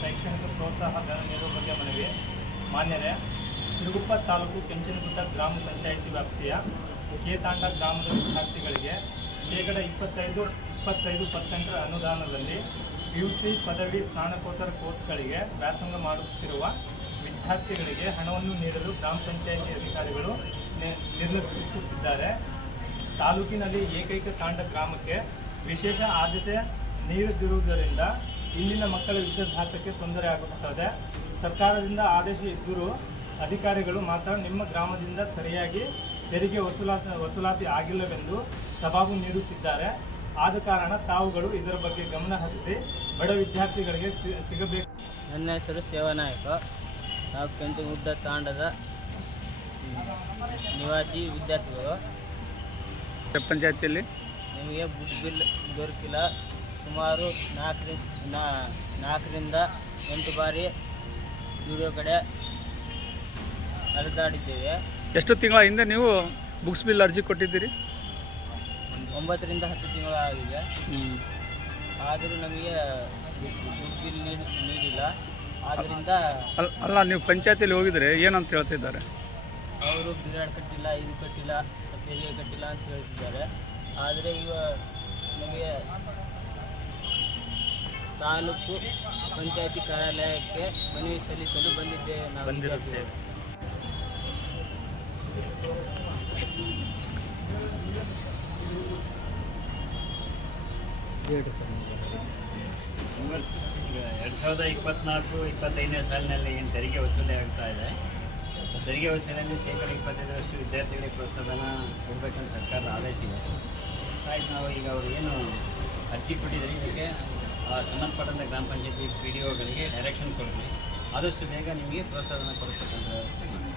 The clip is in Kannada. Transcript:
ಶೈಕ್ಷಣಿಕ ಪ್ರೋತ್ಸಾಹ ಧನ ನೀಡುವ ಬಗ್ಗೆ ಮನವಿ. ಮಾನ್ಯರೇ, ಸಿರುಗುಪ್ಪ ತಾಲೂಕು ಕೆಂಚನಗುಡ್ಡ ಗ್ರಾಮ ಪಂಚಾಯಿತಿ ವ್ಯಾಪ್ತಿಯ ಕೆ ತಾಂಡ ಗ್ರಾಮದ ವಿದ್ಯಾರ್ಥಿಗಳಿಗೆ ಶೇಕಡ ಇಪ್ಪತ್ತೈದು ಇಪ್ಪತ್ತೈದು ಪರ್ಸೆಂಟ್ ಅನುದಾನದಲ್ಲಿ ಪಿ ಯು ಸಿ ಪದವಿ ಸ್ನಾತಕೋತ್ತರ ಕೋರ್ಸ್ಗಳಿಗೆ ವ್ಯಾಸಂಗ ಮಾಡುತ್ತಿರುವ ವಿದ್ಯಾರ್ಥಿಗಳಿಗೆ ಹಣವನ್ನು ನೀಡಲು ಗ್ರಾಮ ಪಂಚಾಯಿತಿ ಅಧಿಕಾರಿಗಳು ನಿರ್ಲಕ್ಷಿಸುತ್ತಿದ್ದಾರೆ. ತಾಲೂಕಿನಲ್ಲಿ ಏಕೈಕ ತಾಂಡ ಗ್ರಾಮಕ್ಕೆ ವಿಶೇಷ ಆದ್ಯತೆ ನೀಡದಿರುವುದರಿಂದ ಇಲ್ಲಿನ ಮಕ್ಕಳ ವಿದ್ಯಾಭ್ಯಾಸಕ್ಕೆ ತೊಂದರೆ ಆಗುತ್ತದೆ. ಸರ್ಕಾರದಿಂದ ಆದೇಶ ಇದ್ದರೂ ಅಧಿಕಾರಿಗಳು ಮಾತ್ರ ನಿಮ್ಮ ಗ್ರಾಮದಿಂದ ಸರಿಯಾಗಿ ತೆರಿಗೆ ವಸೂಲಾತಿ ವಸೂಲಾತಿ ಆಗಿಲ್ಲವೆಂದು ಸಬಾಬು ನೀಡುತ್ತಿದ್ದಾರೆ. ಆದ ಕಾರಣ ತಾವುಗಳು ಇದರ ಬಗ್ಗೆ ಗಮನ ಹರಿಸಿ ಬಡ ವಿದ್ಯಾರ್ಥಿಗಳಿಗೆ ಸಿಗಬೇಕು. ನನ್ನ ಹೆಸರು ಸೇವಾನಾಯಕ. ನಾವು ಉದ್ದ ತಾಂಡದ ನಿವಾಸಿ ವಿದ್ಯಾರ್ಥಿಗಳು. ಪಂಚಾಯತಿಯಲ್ಲಿ? ನಿಮಗೆ ಬುಕ್ ಬಿಲ್ ದೊರಕಿಲ್ಲ. ಸುಮಾರು ನಾಲ್ಕರಿಂದ ನಾಲ್ಕರಿಂದ ಎಂಟು ಬಾರಿ ವಿಡಿಯೋ ಕಡೆ ಅಲೆದಾಡಿದ್ದೇವೆ. ಎಷ್ಟು ತಿಂಗಳ ಹಿಂದೆ ನೀವು ಬುಕ್ಸ್ ಬಿಲ್ ಅರ್ಜಿ ಕೊಟ್ಟಿದ್ದೀರಿ? ಒಂಬತ್ತರಿಂದ ಹತ್ತು ತಿಂಗಳು ಆಗಿದೆ. ಆದರೂ ನಮಗೆ ಬುಕ್ ಬಿಲ್ ನೀಡಿ ನೀಡಿಲ್ಲ. ಆದ್ದರಿಂದ ಅಲ್ ಅಲ್ಲ ನೀವು ಪಂಚಾಯತಿಯಲ್ಲಿ ಹೋಗಿದ್ರೆ ಏನಂತ ಹೇಳ್ತಿದ್ದಾರೆ? ಅವರು ಬಿರಾಡ್ ಕಟ್ಟಿಲ್ಲ ಇದು ಕಟ್ಟಿಲ್ಲ ತೆರಿಗೆ ಕಟ್ಟಿಲ್ಲ ಅಂತ ಹೇಳ್ತಿದ್ದಾರೆ. ಆದರೆ ಈಗ ನಮಗೆ ತಾಲೂಕು ಪಂಚಾಯತಿ ಕಾರ್ಯಾಲಯಕ್ಕೆ ಮನವಿ ಸಲ್ಲಿಸಲು ಬಂದಿದ್ದೇವೆ ನಾವು ಬಂದಿರುತ್ತೇವೆ. ಎರಡು ಸಾವಿರದ ಇಪ್ಪತ್ನಾಲ್ಕು ಇಪ್ಪತ್ತೈದನೇ ಸಾಲಿನಲ್ಲಿ ಏನು ತೆರಿಗೆ ವಸೂಲಿ ಆಗ್ತಾ ಇದೆ? ತೆರಿಗೆ ವ್ಯವಸ್ಥೆಯಲ್ಲಿ ಶೇಕಡ ಇಪ್ಪತ್ತೈದರಷ್ಟು ವಿದ್ಯಾರ್ಥಿಗಳಿಗೆ ಪ್ರೋತ್ಸಾಹನ ಕೊಡಬೇಕಂತ ಸರ್ಕಾರದ ಆದೇಶ ಇದೆ. ಆಯ್ತು, ನಾವು ಈಗ ಅವರು ಏನು ಅರ್ಜಿ ಕೊಟ್ಟಿದ್ದಾರೆ, ಇದಕ್ಕೆ ಸಂಬಂಧಪಟ್ಟಂಥ ಗ್ರಾಮ ಪಂಚಾಯತಿ ಪಿ ಡಿ ಒಗಳಿಗೆ ಡೈರೆಕ್ಷನ್ ಕೊಡ್ತೀವಿ. ಆದಷ್ಟು ಬೇಗ ನಿಮಗೆ ಪ್ರೋತ್ಸಾಹನ ಕೊಡಿಸ್ತಕ್ಕಂಥ ವ್ಯವಸ್ಥೆ ಮಾಡಿ